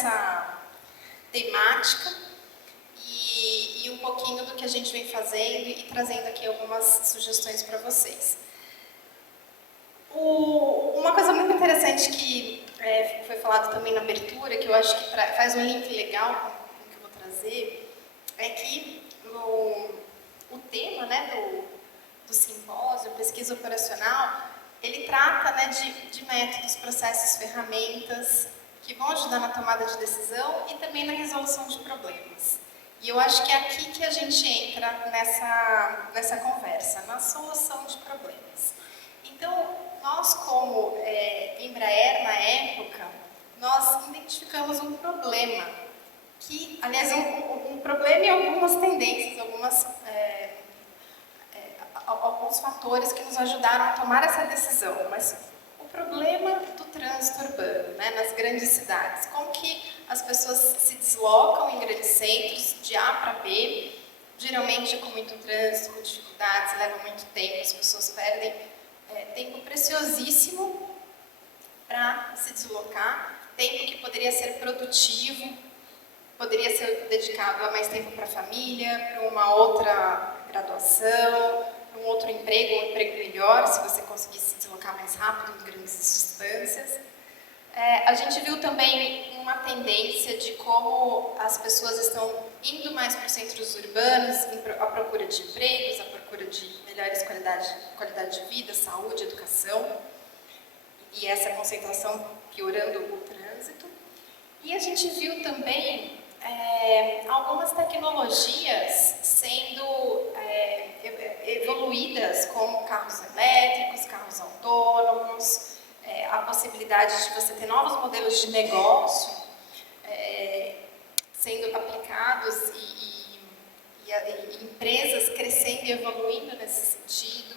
essa temática e um pouquinho do que a gente vem fazendo e trazendo aqui algumas sugestões para vocês. Uma coisa muito interessante que foi falado também na abertura, que eu acho que faz um link legal com o que eu vou trazer, é que o tema, né, do simpósio, pesquisa operacional, ele trata, né, de métodos, processos, ferramentas que vão ajudar na tomada de decisão e também na resolução de problemas. E eu acho que é aqui que a gente entra nessa conversa, na solução de problemas. Então, nós como Embraer, na época, nós identificamos um problema, que, aliás, um problema e algumas tendências, alguns fatores que nos ajudaram a tomar essa decisão, mas o problema do trânsito urbano, né, nas grandes cidades, como que as pessoas se deslocam em grandes centros, de A para B, geralmente com muito trânsito, com dificuldades, leva muito tempo, as pessoas perdem tempo preciosíssimo para se deslocar, tempo que poderia ser produtivo, poderia ser dedicado a mais tempo para a família, para uma outra graduação, para um outro emprego, um emprego melhor, se você conseguisse se deslocar mais rápido em grandes distâncias. A gente viu também uma tendência de como as pessoas estão indo mais para os centros urbanos, à procura de empregos, à procura de melhores qualidade de vida, saúde, educação, e essa concentração piorando o trânsito. E a gente viu também algumas tecnologias sendo evoluídas, como carros elétricos, carros autônomos, a possibilidade de você ter novos modelos de negócio sendo aplicados e empresas crescendo e evoluindo nesse sentido.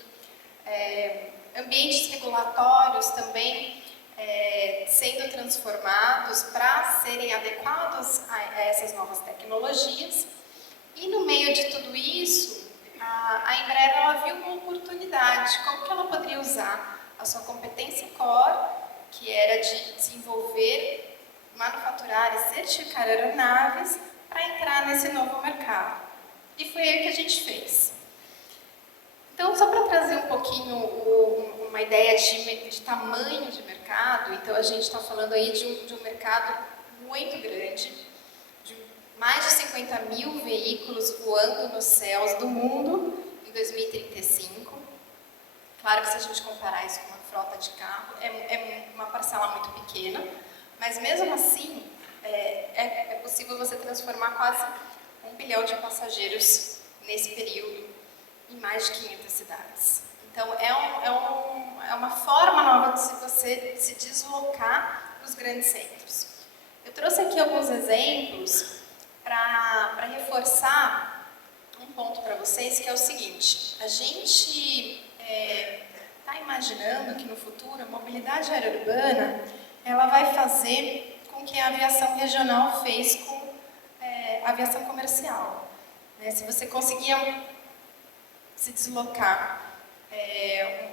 Ambientes regulatórios também sendo transformados para serem adequados a essas novas tecnologias. E no meio de tudo isso, a Embraer ela viu uma oportunidade, como que ela poderia usar a sua competência core, que era de desenvolver, manufaturar e certificar aeronaves, para entrar nesse novo mercado. E foi aí que a gente fez. Então, só para trazer um pouquinho uma ideia de tamanho de mercado, então a gente está falando aí de um mercado muito grande, de mais de 50 mil veículos voando nos céus do mundo em 2035. Claro que se a gente comparar isso com uma frota de carro, é uma parcela muito pequena, mas mesmo assim é possível você transformar quase 1 bilhão de passageiros nesse período em mais de 500 cidades. Então, é uma forma nova de você se deslocar nos grandes centros. Eu trouxe aqui alguns exemplos para reforçar um ponto para vocês, que é o seguinte: a gente está imaginando que no futuro a mobilidade aérea urbana ela vai fazer com que a aviação regional fez com a aviação comercial. Se você conseguia se deslocar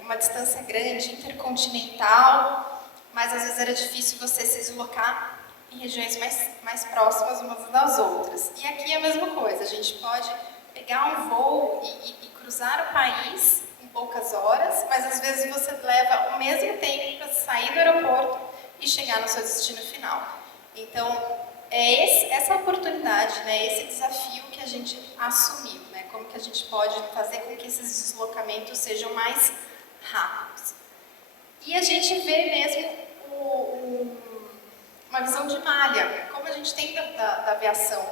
uma distância grande, intercontinental, mas às vezes era difícil você se deslocar em regiões mais próximas umas das outras. E aqui é a mesma coisa, a gente pode pegar um voo e cruzar o país em poucas horas, mas às vezes você leva o mesmo tempo para sair do aeroporto e chegar no seu destino final. Então, essa oportunidade, né, esse desafio que a gente assumiu, né, como que a gente pode fazer com que esses deslocamentos sejam mais rápidos. E a gente vê mesmo uma visão de malha, como a gente tem da aviação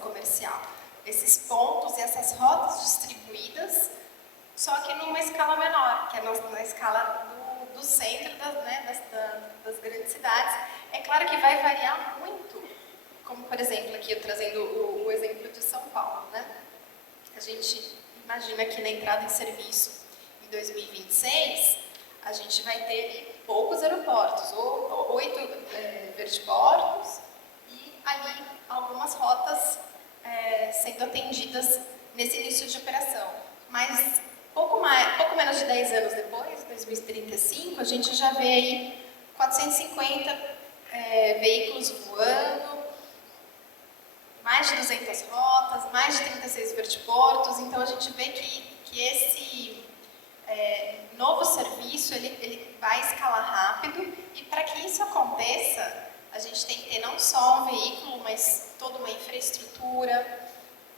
comercial, esses pontos e essas rotas distribuídas, só que numa escala menor, que é na escala do centro das grandes cidades. É claro que vai variar muito, como por exemplo aqui eu trazendo o exemplo de São Paulo, né? A gente imagina que na entrada em serviço em 2026 a gente vai ter poucos aeroportos, ou 8 vertiportos e ali algumas rotas sendo atendidas nesse início de operação. Mas pouco menos de 10 anos depois, 2035, a gente já vê aí 450 veículos voando, mais de 200 rotas, mais de 36 vertiportos. Então a gente vê que esse novo serviço ele vai escalar rápido, e para que isso aconteça, a gente tem que ter não só um veículo, mas toda uma infraestrutura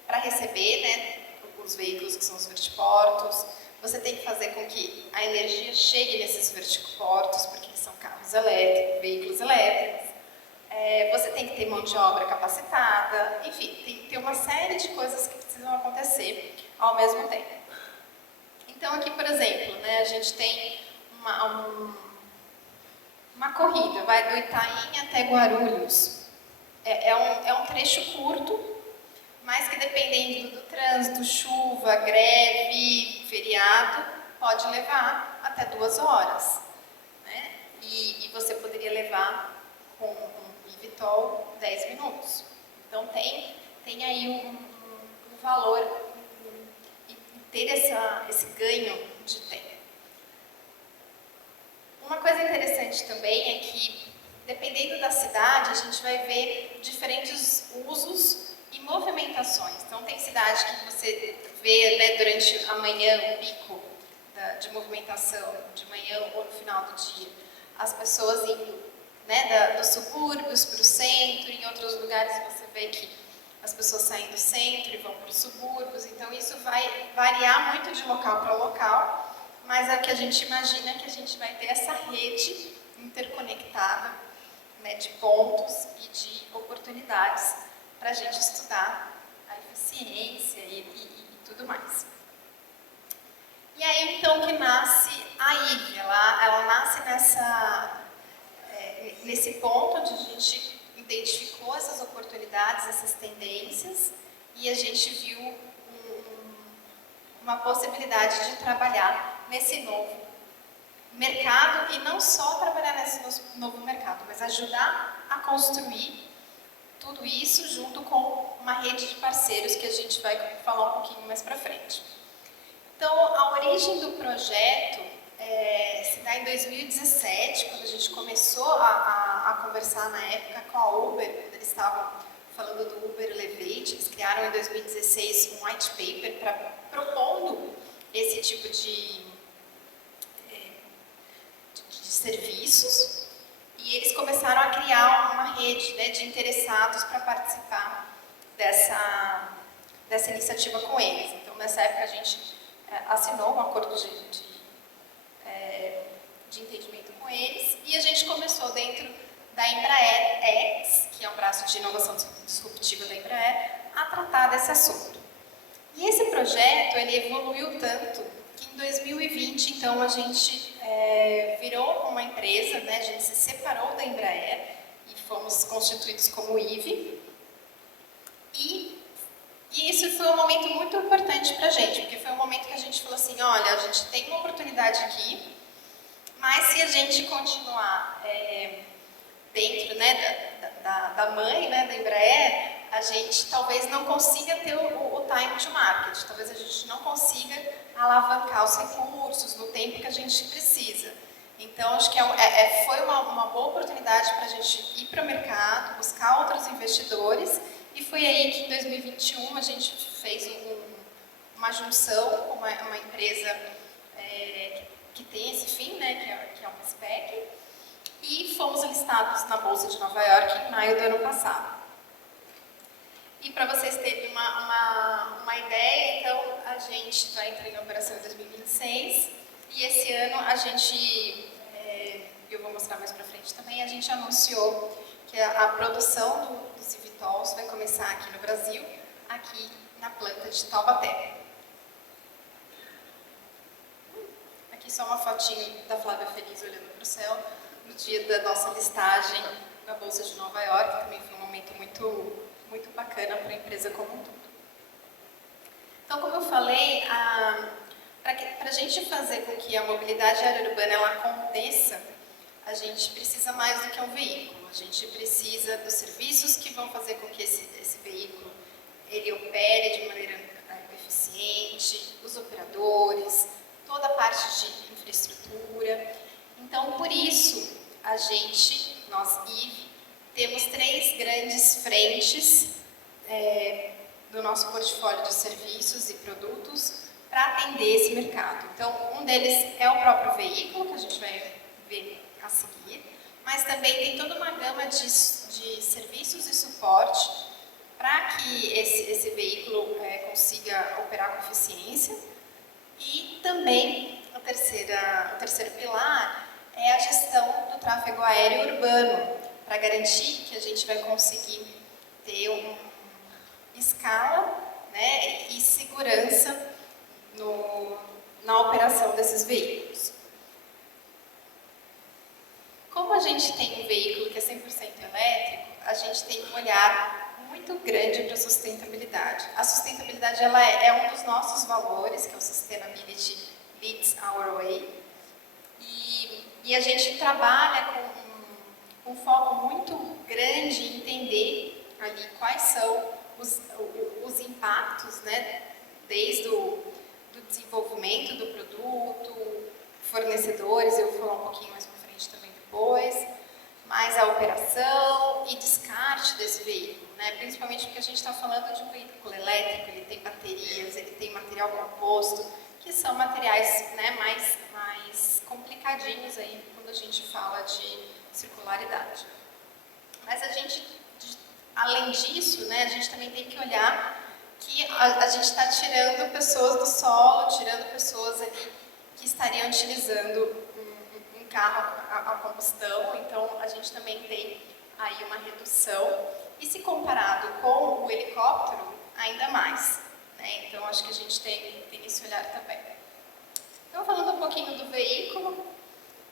para receber, né, os veículos que são os vertiportos. Você tem que fazer com que a energia chegue nesses vertiportos, porque eles são carros elétricos, veículos elétricos. Você tem que ter mão de obra capacitada, enfim, tem que ter uma série de coisas que precisam acontecer ao mesmo tempo. Então aqui, por exemplo, né, a gente tem uma corrida, vai do Itaim até Guarulhos. É um trecho curto, mas que dependendo do trânsito, chuva, greve, feriado, pode levar até 2 horas. Né? E você poderia levar com um eVTOL 10 minutos. Então tem aí um valor e ter esse ganho de tempo. Uma coisa interessante também é que, dependendo da cidade, a gente vai ver diferentes usos e movimentações. Então, tem cidade que você vê, né, durante a manhã, o pico de movimentação, de manhã ou no final do dia, as pessoas indo, né, dos subúrbios para o centro. Em outros lugares você vê que as pessoas saem do centro e vão para os subúrbios. Então, isso vai variar muito de local para local, mas é o que a gente imagina, que a gente vai ter essa rede interconectada, né, de pontos e de oportunidades para a gente estudar a eficiência e tudo mais. E aí, então, que nasce a IVE. Ela nasce nesse ponto onde a gente identificou essas oportunidades, essas tendências, e a gente viu uma possibilidade de trabalhar nesse novo mercado, e não só trabalhar nesse novo mercado, mas ajudar a construir tudo isso junto com uma rede de parceiros que a gente vai falar um pouquinho mais para frente. Então, a origem do projeto se dá em 2017, quando a gente começou a conversar na época com a Uber, quando eles estavam falando do Uber Elevate. Eles criaram em 2016 um white paper propondo esse tipo de serviços, e eles começaram a criar uma rede, né, de interessados para participar dessa iniciativa com eles. Então, nessa época, a gente assinou um acordo de entendimento com eles, e a gente começou dentro da Embraer X, que é um braço de inovação disruptiva da Embraer, a tratar desse assunto. E esse projeto ele evoluiu tanto que em 2020, então, a gente virou uma empresa, né? A gente se separou da Embraer e fomos constituídos como IVE. E isso foi um momento muito importante para a gente, porque foi um momento que a gente falou assim, olha, a gente tem uma oportunidade aqui, mas se a gente continuar dentro, né, da mãe, né, da Embraer, a gente talvez não consiga ter o time to market, talvez a gente não consiga alavancar os recursos no tempo que a gente precisa. Então, acho que foi uma boa oportunidade para a gente ir para o mercado, buscar outros investidores, e foi aí que em 2021 a gente fez uma junção com uma empresa que tem esse fim, né, que é uma SPAC, e fomos listados na Bolsa de Nova York em maio do ano passado. E para vocês terem uma ideia, então, a gente vai entrar em operação em 2026, e esse ano a gente, eu vou mostrar mais para frente também, a gente anunciou que a produção dos eVTOLs vai começar aqui no Brasil, aqui na planta de Taubaté. Aqui só uma fotinho da Flávia feliz olhando para o céu, no dia da nossa listagem na Bolsa de Nova York, também foi um momento muito bacana para a empresa como um todo. Então, como eu falei, para a gente fazer com que a mobilidade aérea urbana ela aconteça, a gente precisa mais do que um veículo. A gente precisa dos serviços que vão fazer com que esse veículo ele opere de maneira eficiente, os operadores, toda a parte de infraestrutura. Então, por isso, a gente nós, IVE, temos 3 grandes frentes do nosso portfólio de serviços e produtos para atender esse mercado. Então, um deles é o próprio veículo, que a gente vai ver a seguir, mas também tem toda uma gama de serviços e suporte para que esse veículo consiga operar com eficiência. E também o terceiro pilar é a gestão do tráfego aéreo urbano, para garantir que a gente vai conseguir ter uma escala, né, e segurança na operação desses veículos. Como a gente tem um veículo que é 100% elétrico, a gente tem um olhar muito grande para a sustentabilidade. A sustentabilidade ela é um dos nossos valores, que é o Sustainability Leads Our Way, e a gente trabalha com um foco muito grande em entender ali quais são os impactos, né, desde do desenvolvimento do produto, fornecedores, eu vou falar um pouquinho mais para frente também depois, mas a operação e descarte desse veículo, né? Principalmente porque a gente está falando de um veículo elétrico, ele tem baterias, ele tem material composto, que são materiais, né, mais complicadinhos aí quando a gente fala de circularidade. Mas a gente, além disso, né, a gente também tem que olhar que a gente está tirando pessoas do solo, tirando pessoas ali que estariam utilizando um carro a combustão, então a gente também tem aí uma redução, e se comparado com o helicóptero, ainda mais, né? Então acho que a gente tem esse olhar também. Então, falando um pouquinho do veículo,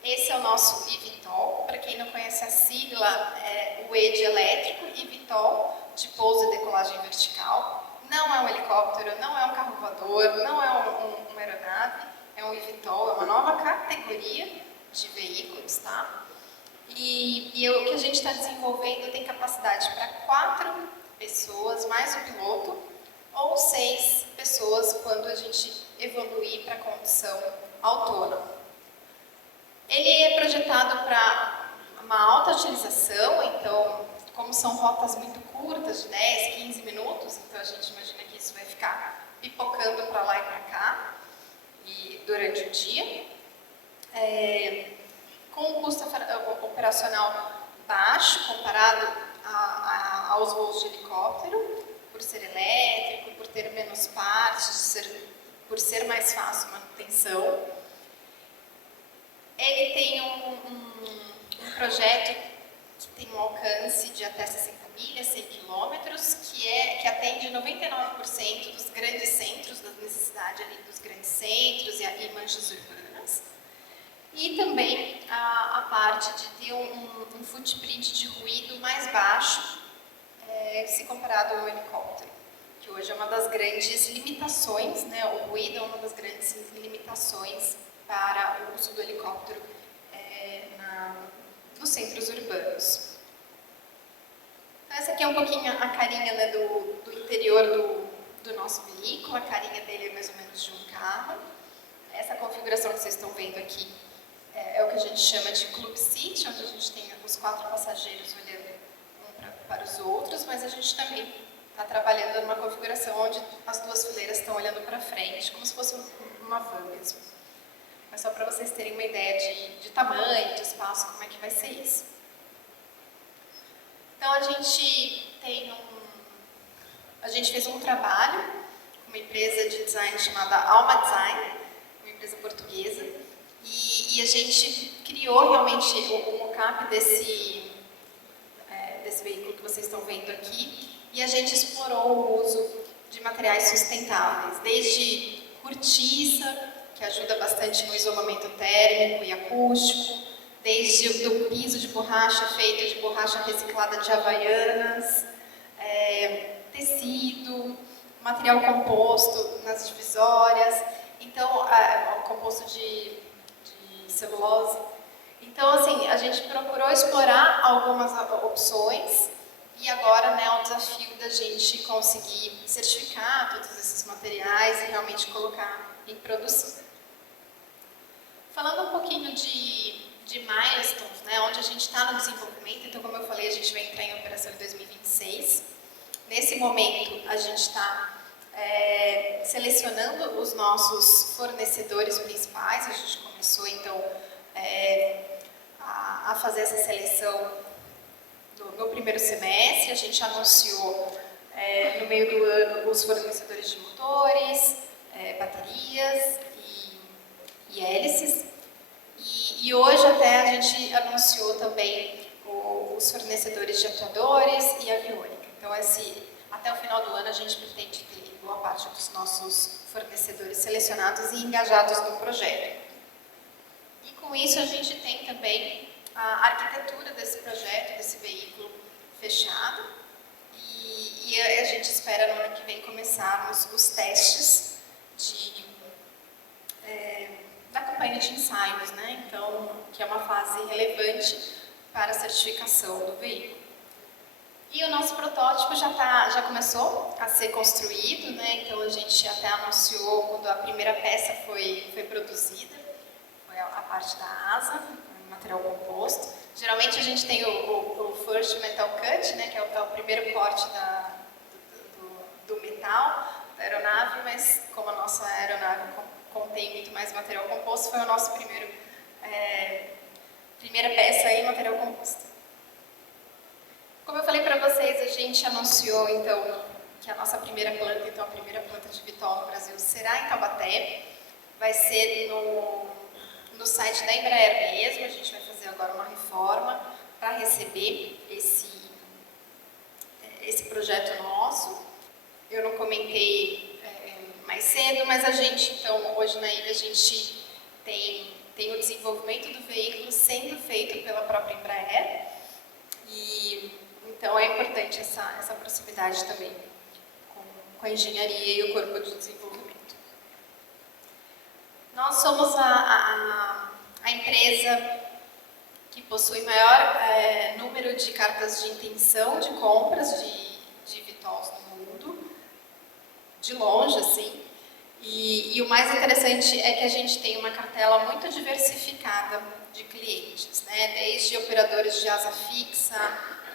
esse é o nosso eVTOL. Para quem não conhece a sigla, é o E de elétrico, eVTOL, de pouso e decolagem vertical. Não é um helicóptero, não é um carro voador, não é uma aeronave, é um eVTOL, é uma nova categoria de veículos, tá? E o que a gente está desenvolvendo tem capacidade para 4 pessoas, mais o piloto, ou 6 pessoas quando a gente evoluir para a condução autônoma. Ele é projetado para uma alta utilização, então, como são rotas muito curtas, de 10, 15 minutos, então a gente imagina que isso vai ficar pipocando para lá e para cá e durante o dia. Com um custo operacional baixo, comparado aos voos de helicóptero, por ser elétrico, por ter menos partes, por ser mais fácil a manutenção. Ele tem um projeto que tem um alcance de até 60 milhas, 100 quilômetros, que atende 99% dos grandes centros, da necessidade ali dos grandes centros e manchas urbanas. E também a parte de ter um footprint de ruído mais baixo, se comparado ao helicóptero, que hoje é uma das grandes limitações, né? O ruído é uma das grandes limitações para o uso do helicóptero nos centros urbanos. Então, essa aqui é um pouquinho a carinha, né, do interior do nosso veículo. A carinha dele é mais ou menos de um carro. Essa configuração que vocês estão vendo aqui é o que a gente chama de Club Seat, onde a gente tem os 4 passageiros olhando um para os outros, mas a gente também está trabalhando numa configuração onde as 2 fileiras estão olhando para frente, como se fosse uma van mesmo. Mas só para vocês terem uma ideia de tamanho, de espaço, como é que vai ser isso. Então a gente fez um trabalho com uma empresa de design chamada Alma Design, uma empresa portuguesa, e a gente criou realmente o mockup desse veículo que vocês estão vendo aqui, e a gente explorou o uso de materiais sustentáveis, desde cortiça, que ajuda bastante no isolamento térmico e acústico, desde o piso de borracha feito de borracha reciclada de Havaianas, tecido, material composto nas divisórias, então, composto de celulose. Então, assim, a gente procurou explorar algumas opções e agora, né, é o desafio da gente conseguir certificar todos esses materiais e realmente colocar em produção. Falando um pouquinho de de milestones, né, onde a gente está no desenvolvimento. Então, como eu falei, a gente vai entrar em operação em 2026. Nesse momento, a gente está selecionando os nossos fornecedores principais. A gente começou, então, a fazer essa seleção no primeiro semestre. A gente anunciou, no meio do ano, os fornecedores de motores, baterias e hélices. E hoje até a gente anunciou também os fornecedores de atuadores e aviônica. Então, até o final do ano, a gente pretende ter boa parte dos nossos fornecedores selecionados e engajados no projeto. E com isso, a gente tem também a arquitetura desse projeto, desse veículo fechado. E a gente espera, no ano que vem, começarmos os testes da campanha de ensaios, né? Então, que é uma fase relevante para a certificação do veículo. E o nosso protótipo já começou a ser construído, né? Então a gente até anunciou quando a primeira peça foi produzida, foi a parte da asa, material composto. Geralmente a gente tem o first metal cut, né? Que é o primeiro corte do metal da aeronave, mas como a nossa aeronave contém muito mais material composto, foi o nosso primeira peça em material composto. Como eu falei para vocês, a gente anunciou, então, que a nossa primeira planta, então a primeira planta de Vitol no Brasil, será em Taubaté. Vai ser no site da Embraer mesmo. A gente vai fazer agora uma reforma para receber esse projeto nosso. Eu não comentei mais cedo, mas a gente, então, hoje na ilha, a gente tem o desenvolvimento do veículo sendo feito pela própria Embraer. Então, é importante essa proximidade também com a engenharia e o corpo de desenvolvimento. Nós somos a empresa que possui maior número de cartas de intenção de compras de Vitols no mundo, de longe, assim. E o mais interessante é que a gente tem uma cartela muito diversificada de clientes, né? Desde operadores de asa fixa,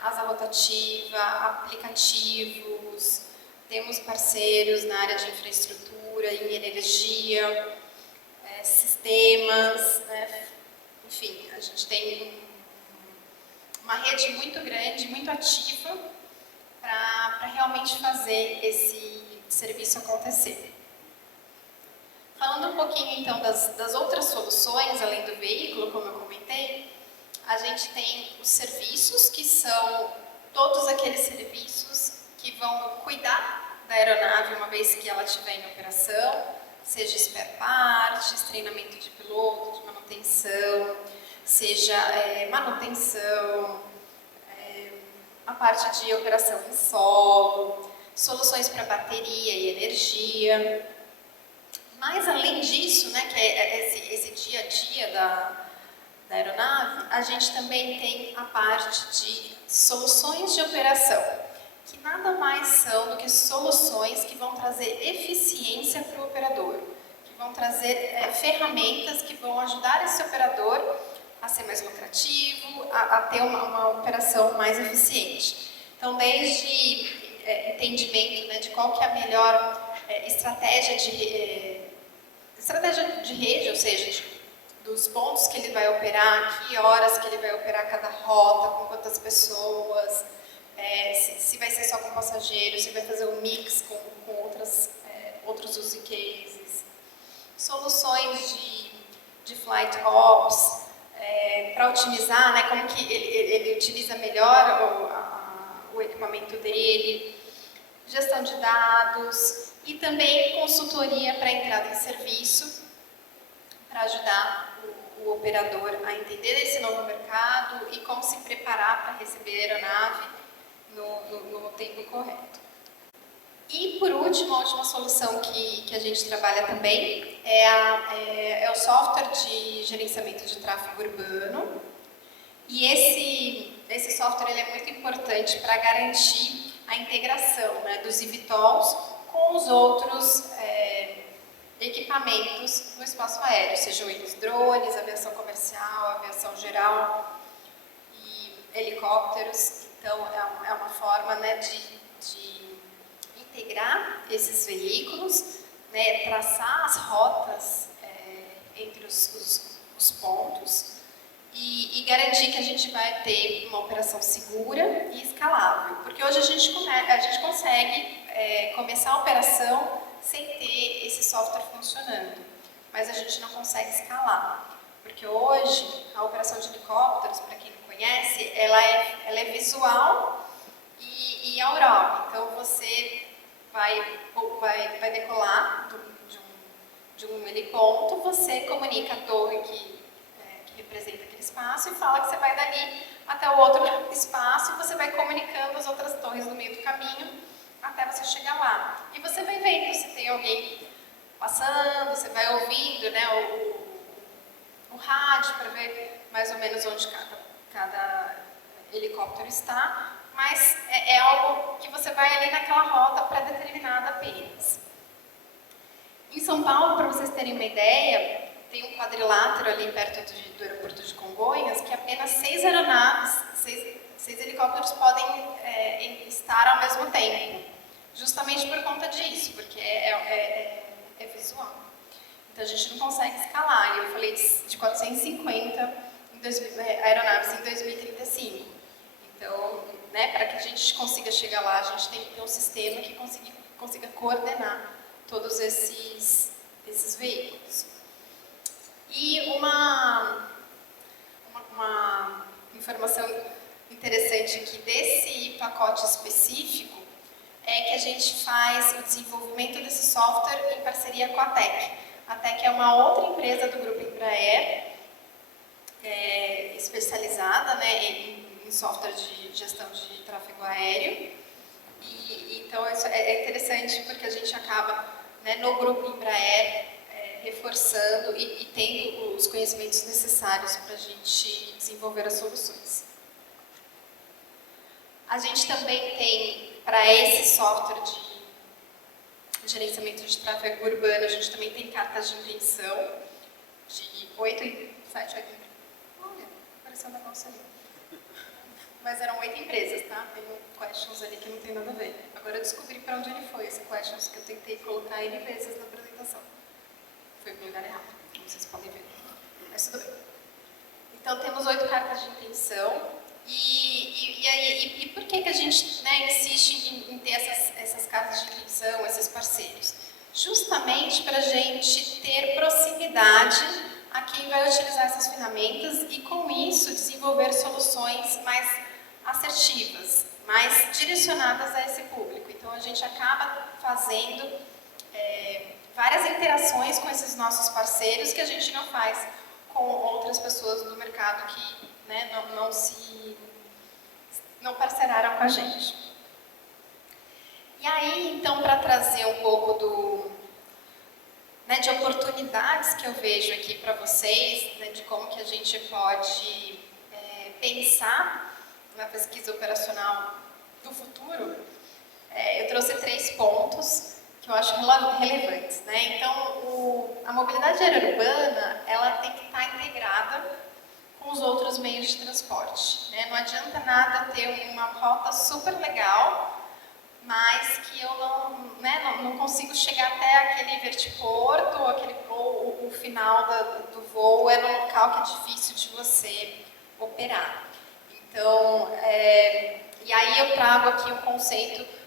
asa rotativa, aplicativos, temos parceiros na área de infraestrutura, em energia, sistemas, né? Enfim, a gente tem uma rede muito grande, muito ativa para realmente fazer esse serviço acontecer. Falando um pouquinho então das outras soluções, além do veículo, como eu comentei, a gente tem os serviços, que são todos aqueles serviços que vão cuidar da aeronave uma vez que ela estiver em operação, seja spare parts, treinamento de piloto, de manutenção, seja manutenção, a parte de operação em solo, soluções para bateria e energia. Mas, além disso, né, que é esse dia a dia da aeronave, a gente também tem a parte de soluções de operação, que nada mais são do que soluções que vão trazer eficiência para o operador, que vão trazer ferramentas que vão ajudar esse operador a ser mais lucrativo, a ter uma operação mais eficiente. Então, desde entendimento, né, de qual que é a melhor estratégia de rede, ou seja, dos pontos que ele vai operar, que horas que ele vai operar cada rota, com quantas pessoas, se vai ser só com passageiros, se vai fazer um mix com outros use cases, soluções de flight ops, para otimizar, né, como que ele utiliza melhor o equipamento dele, gestão de dados e também consultoria para entrada em serviço, para ajudar o operador a entender esse novo mercado e como se preparar para receber a aeronave no tempo correto. E, por último, a última solução que a gente trabalha também é o software de gerenciamento de tráfego urbano. E esse software ele é muito importante para garantir a integração, né, dos eVTOLs com os outros equipamentos no espaço aéreo, sejam eles drones, aviação comercial, aviação geral e helicópteros. Então, é uma forma, né, de integrar esses veículos, né, traçar as rotas entre os pontos e garantir que a gente vai ter uma operação segura e escalável. Porque hoje a gente consegue começar a operação sem ter esse software funcionando, mas a gente não consegue escalar. Porque hoje a operação de helicópteros, para quem não conhece, ela é visual e aural. Então você vai decolar de um heliponto, você comunica a torre que representa aquele espaço e fala que você vai dali até o outro espaço e você vai comunicando as outras torres no meio do caminho até você chegar lá. E você vai vendo se tem alguém passando, você vai ouvindo, né, o rádio para ver mais ou menos onde cada helicóptero está, mas é algo que você vai ali naquela rota pré-determinada apenas. Em São Paulo, para vocês terem uma ideia, tem um quadrilátero ali perto do aeroporto de Congonhas que apenas 6 aeronaves, 6 helicópteros podem estar ao mesmo tempo, justamente por conta disso, porque é visual. Então a gente não consegue escalar. E eu falei de 450 aeronaves em 2035. Então, né, para que a gente consiga chegar lá, a gente tem que ter um sistema que consiga coordenar todos esses veículos. E uma informação interessante aqui desse pacote específico é que a gente faz o desenvolvimento desse software em parceria com a TEC. A TEC é uma outra empresa do Grupo Embraer, especializada, né, em software de gestão de tráfego aéreo. Então isso é interessante porque a gente acaba, né, no Grupo Embraer reforçando e tendo os conhecimentos necessários para a gente desenvolver as soluções. A gente também tem, para esse software de gerenciamento de tráfego urbano, a gente também tem cartas de intenção de 7, 8. Olha, apareceu um negócio ali. Mas eram 8 empresas, tá? Tem um questions ali que não tem nada a ver. Agora eu descobri para onde ele foi, esse questions, que eu tentei colocar N vezes na apresentação. Foi para o lugar errado, como vocês podem ver. Mas tudo bem. Então temos 8 cartas de intenção. E por que a gente, né, insiste em ter essas cartas de intenção, esses parceiros? Justamente para a gente ter proximidade a quem vai utilizar essas ferramentas e, com isso, desenvolver soluções mais assertivas, mais direcionadas a esse público. Então, a gente acaba fazendo várias interações com esses nossos parceiros que a gente não faz com outras pessoas do mercado que, né, não parceiraram com a gente. E aí, então, para trazer um pouco de oportunidades que eu vejo aqui para vocês, né, de como que a gente pode pensar na pesquisa operacional do futuro, eu trouxe 3 pontos que eu acho relevantes, né? Então, a mobilidade aérea urbana, ela tem que estar integrada com os outros meios de transporte, né? Não adianta nada ter uma rota super legal, mas que eu não consigo chegar até aquele vertiporto, ou o final do voo é num local que é difícil de você operar. Então, e aí eu trago aqui um conceito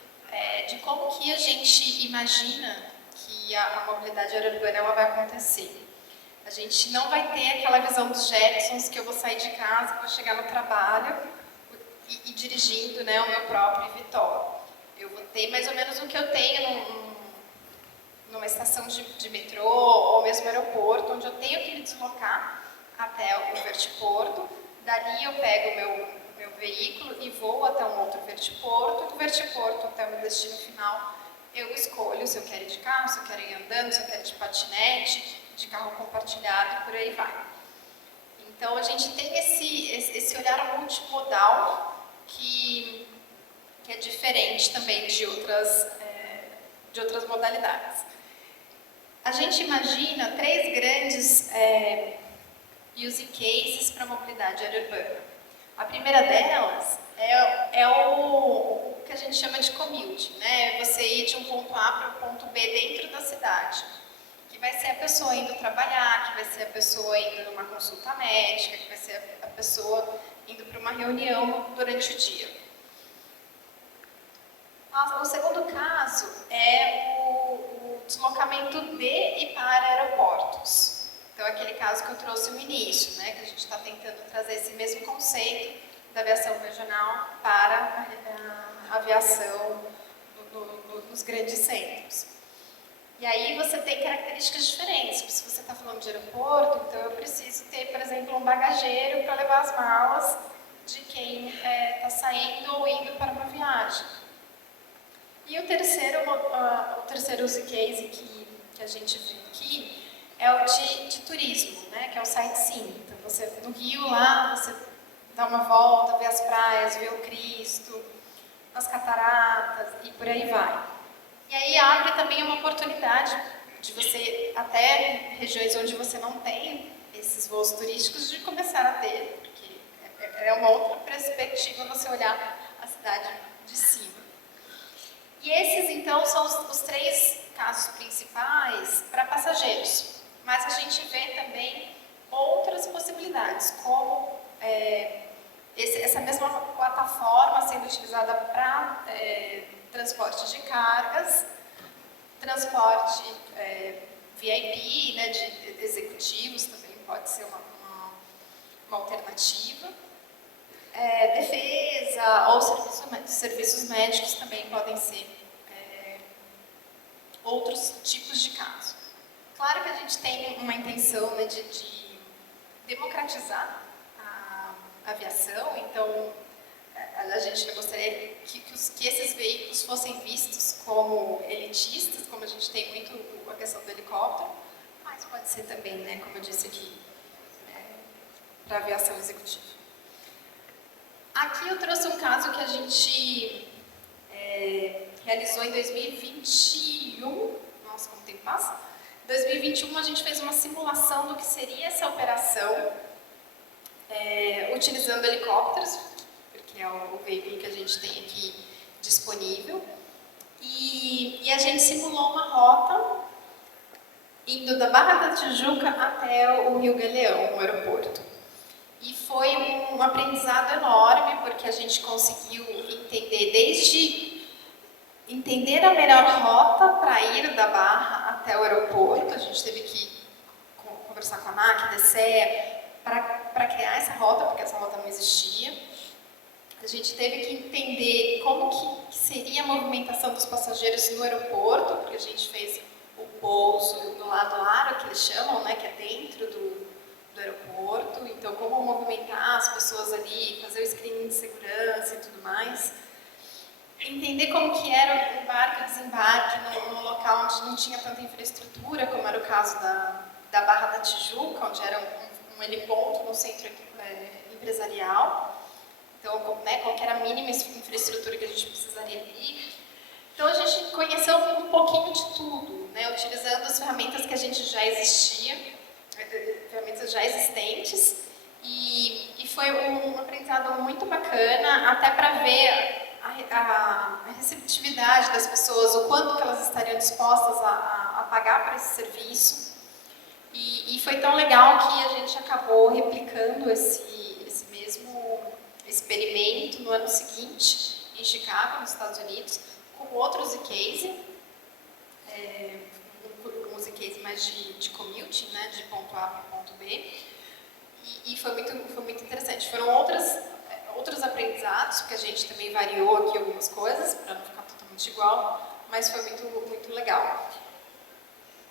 de como que a gente imagina que a mobilidade aérea urbana ela vai acontecer. A gente não vai ter aquela visão dos Jetsons que eu vou sair de casa, vou chegar no trabalho e dirigindo, né, o meu próprio Vitor. Eu vou ter mais ou menos o que eu tenho numa estação de metrô ou mesmo aeroporto, onde eu tenho que me deslocar até o vertiporto. Dali eu pego o meu veículo e vou até um outro vertiporto. Do vertiporto até o meu destino final, eu escolho se eu quero ir de carro, se eu quero ir andando, se eu quero ir de patinete, de carro compartilhado e por aí vai. Então a gente tem esse olhar multimodal que é diferente também de outras modalidades. A gente imagina 3 grandes use cases para a mobilidade área urbana. A primeira delas é o que a gente chama de commute, né? Você ir de um ponto A para o ponto B dentro da cidade. Que vai ser a pessoa indo trabalhar, que vai ser a pessoa indo numa consulta médica, que vai ser a pessoa indo para uma reunião durante o dia. O segundo caso é o deslocamento de e para aeroportos. Então, aquele caso que eu trouxe no início, né, que a gente está tentando trazer esse mesmo conceito da aviação regional para a aviação nos grandes centros. E aí você tem características diferentes. Se você está falando de aeroporto, então eu preciso ter, por exemplo, um bagageiro para levar as malas de quem está saindo ou indo para uma viagem. E o terceiro use case que a gente viu aqui é o de turismo, né, que é o sightseeing. Então, você no Rio, lá, você dá uma volta, vê as praias, vê o Cristo, as cataratas e por aí vai. E aí abre também uma oportunidade de você, até regiões onde você não tem esses voos turísticos, de começar a ter, porque é uma outra perspectiva você olhar a cidade de cima. E esses, então, são os 3 casos principais para passageiros. Mas a gente vê também outras possibilidades, como essa mesma plataforma sendo utilizada para transporte de cargas, transporte VIP, né, de executivos também pode ser uma alternativa. Defesa ou serviços médicos também podem ser outros tipos de casos. Claro que a gente tem uma intenção, né, de democratizar a aviação, então a gente gostaria que esses veículos fossem vistos como elitistas, como a gente tem muito a questão do helicóptero, mas pode ser também, né, como eu disse aqui, para a aviação executiva. Aqui eu trouxe um caso que a gente realizou em 2021, nossa, como o tempo passa. Em 2021 a gente fez uma simulação do que seria essa operação, utilizando helicópteros, porque é o veículo que a gente tem aqui disponível, e a gente simulou uma rota indo da Barra da Tijuca até o Rio Galeão, o aeroporto. E foi um aprendizado enorme, porque a gente conseguiu entender a melhor rota para ir da Barra até o aeroporto. A gente teve que conversar com a ANAC, DCEA, para criar essa rota, porque essa rota não existia. A gente teve que entender como que seria a movimentação dos passageiros no aeroporto, porque a gente fez o pouso no lado aro, que eles chamam, né, que é dentro do aeroporto. Então, como movimentar as pessoas ali, fazer o screening de segurança e tudo mais. Entender como que era o embarque e o desembarque num local onde não tinha tanta infraestrutura, como era o caso da Barra da Tijuca, onde era um heliponto no centro empresarial. Então, né, qual que era a mínima infraestrutura que a gente precisaria ali. Então, a gente conheceu um pouquinho de tudo, né, utilizando as ferramentas que a gente já existia, ferramentas já existentes, e foi um aprendizado muito bacana, até para ver a receptividade das pessoas, o quanto que elas estariam dispostas a pagar por esse serviço. E foi tão legal que a gente acabou replicando esse mesmo experimento no ano seguinte, em Chicago, nos Estados Unidos, com outro use case, um use case mais de commute, né, de ponto A para ponto B, e foi muito interessante. Foram outros aprendizados, porque a gente também variou aqui algumas coisas, para não ficar totalmente igual, mas foi muito legal.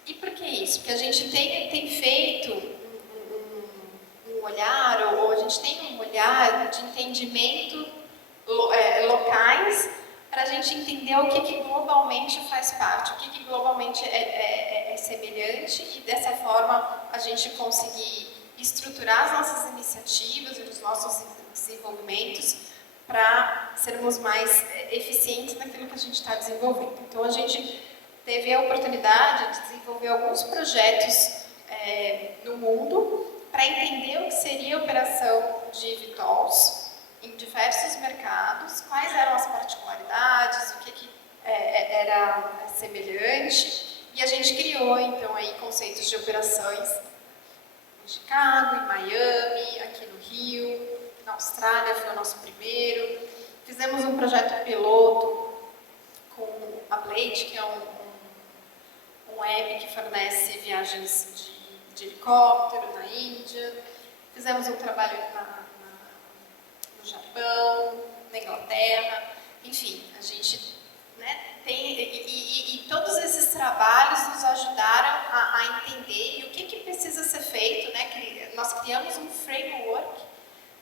E por que isso? Porque a gente tem feito um olhar, ou a gente tem um olhar de entendimento locais, para a gente entender o que globalmente faz parte, o que globalmente é semelhante, e dessa forma a gente conseguir estruturar as nossas iniciativas e os nossos desenvolvimentos para sermos mais eficientes naquilo que a gente está desenvolvendo. Então, a gente teve a oportunidade de desenvolver alguns projetos no mundo para entender o que seria a operação de VTOLs em diversos mercados, quais eram as particularidades, o que era semelhante, e a gente criou então aí conceitos de operações em Chicago, em Miami, aqui no Rio, na Austrália foi o nosso primeiro. Fizemos um projeto piloto com a Blade, que é um app que fornece viagens de helicóptero na Índia. Fizemos um trabalho no Japão, na Inglaterra. Enfim, a gente tem... E todos esses trabalhos nos ajudaram a entender o que precisa ser feito. Nós criamos um framework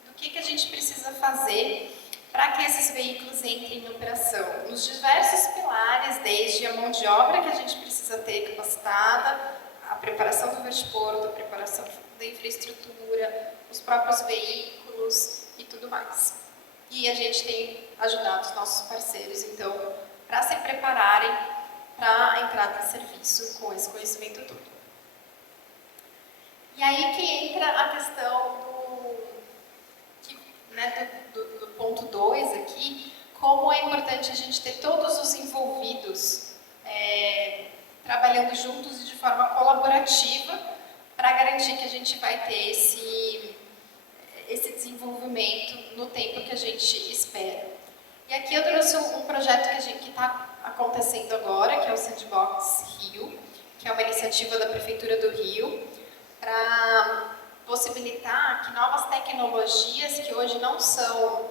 do que a gente precisa fazer para que esses veículos entrem em operação, nos diversos pilares, desde a mão de obra que a gente precisa ter capacitada, a preparação do vertiporto, a preparação da infraestrutura, os próprios veículos e tudo mais. E a gente tem ajudado os nossos parceiros, então, para se prepararem para a entrada em serviço com esse conhecimento todo. E aí que entra a questão do ponto 2 aqui, como é importante a gente ter todos os envolvidos trabalhando juntos e de forma colaborativa para garantir que a gente vai ter esse desenvolvimento no tempo que a gente espera. E aqui eu trouxe um projeto que está acontecendo agora, que é o Sandbox Rio, que é uma iniciativa da Prefeitura do Rio, para possibilitar que novas tecnologias que hoje não são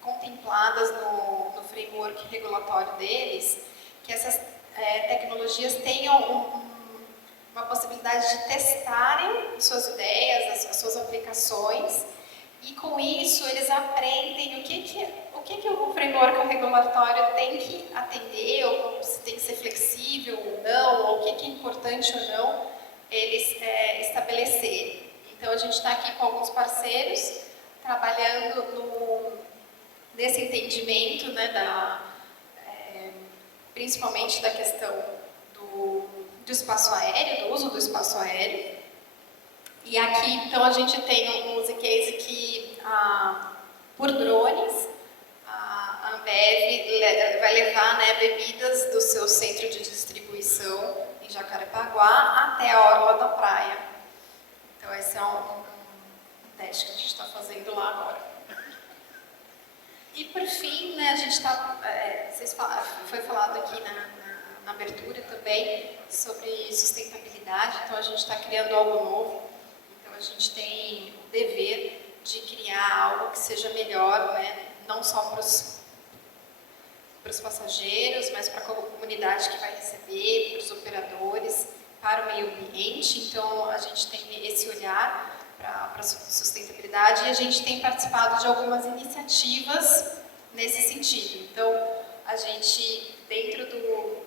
contempladas no framework regulatório deles, que essas tecnologias tenham uma possibilidade de testarem suas ideias, as suas aplicações, e com isso eles aprendem o que o framework regulatório tem que atender, ou se tem que ser flexível ou não, ou o que é importante ou não eles estabelecerem. Então a gente está aqui com alguns parceiros trabalhando nesse entendimento, principalmente da questão do espaço aéreo, do uso do espaço aéreo. E aqui, então, a gente tem um use case que, por drones, a Ambev vai levar bebidas do seu centro de distribuição em Jacarepaguá até a orla da praia. Então, esse é um teste que a gente está fazendo lá agora. E, por fim, a gente está... foi falado aqui na abertura também sobre sustentabilidade, então a gente está criando algo novo. Então, a gente tem o dever de criar algo que seja melhor, não só para os passageiros, mas para a comunidade que vai receber, para os operadores, para o meio ambiente. Então, a gente tem esse olhar para a sustentabilidade e a gente tem participado de algumas iniciativas nesse sentido. Então, a gente, dentro do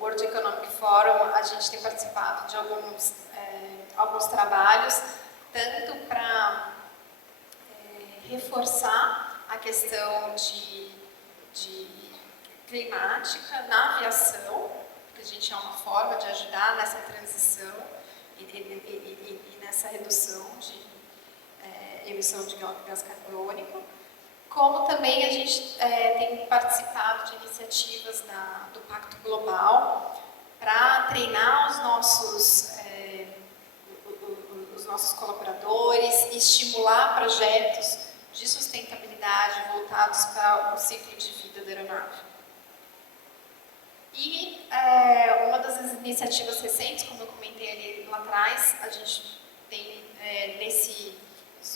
World Economic Forum, a gente tem participado de alguns trabalhos, tanto para reforçar a questão de climática na aviação, porque a gente é uma forma de ajudar nessa transição e nessa redução de emissão de gás carbônico, como também a gente tem participado de iniciativas do Pacto Global para treinar os nossos colaboradores e estimular projetos de sustentabilidade voltados para o ciclo de vida da aeronave. E uma das iniciativas recentes, como eu comentei ali lá atrás, a gente tem, nesses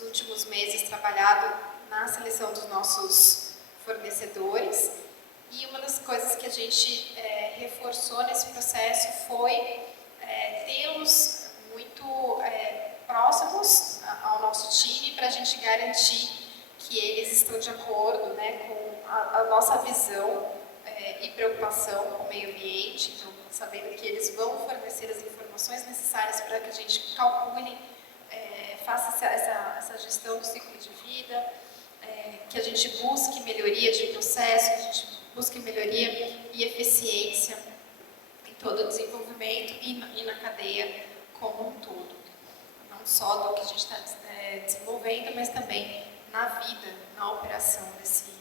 últimos meses, trabalhado na seleção dos nossos fornecedores. E uma das coisas que a gente reforçou nesse processo foi tê-los muito próximos ao nosso time, para a gente garantir que eles estão de acordo com a nossa visão e preocupação com o meio ambiente, então, sabendo que eles vão fornecer as informações necessárias para que a gente calcule, faça essa gestão do ciclo de vida, que a gente busque melhoria de processo, que a gente busquem melhoria e eficiência em todo o desenvolvimento e na cadeia como um todo. Não só do que a gente está desenvolvendo, mas também na vida, na operação desse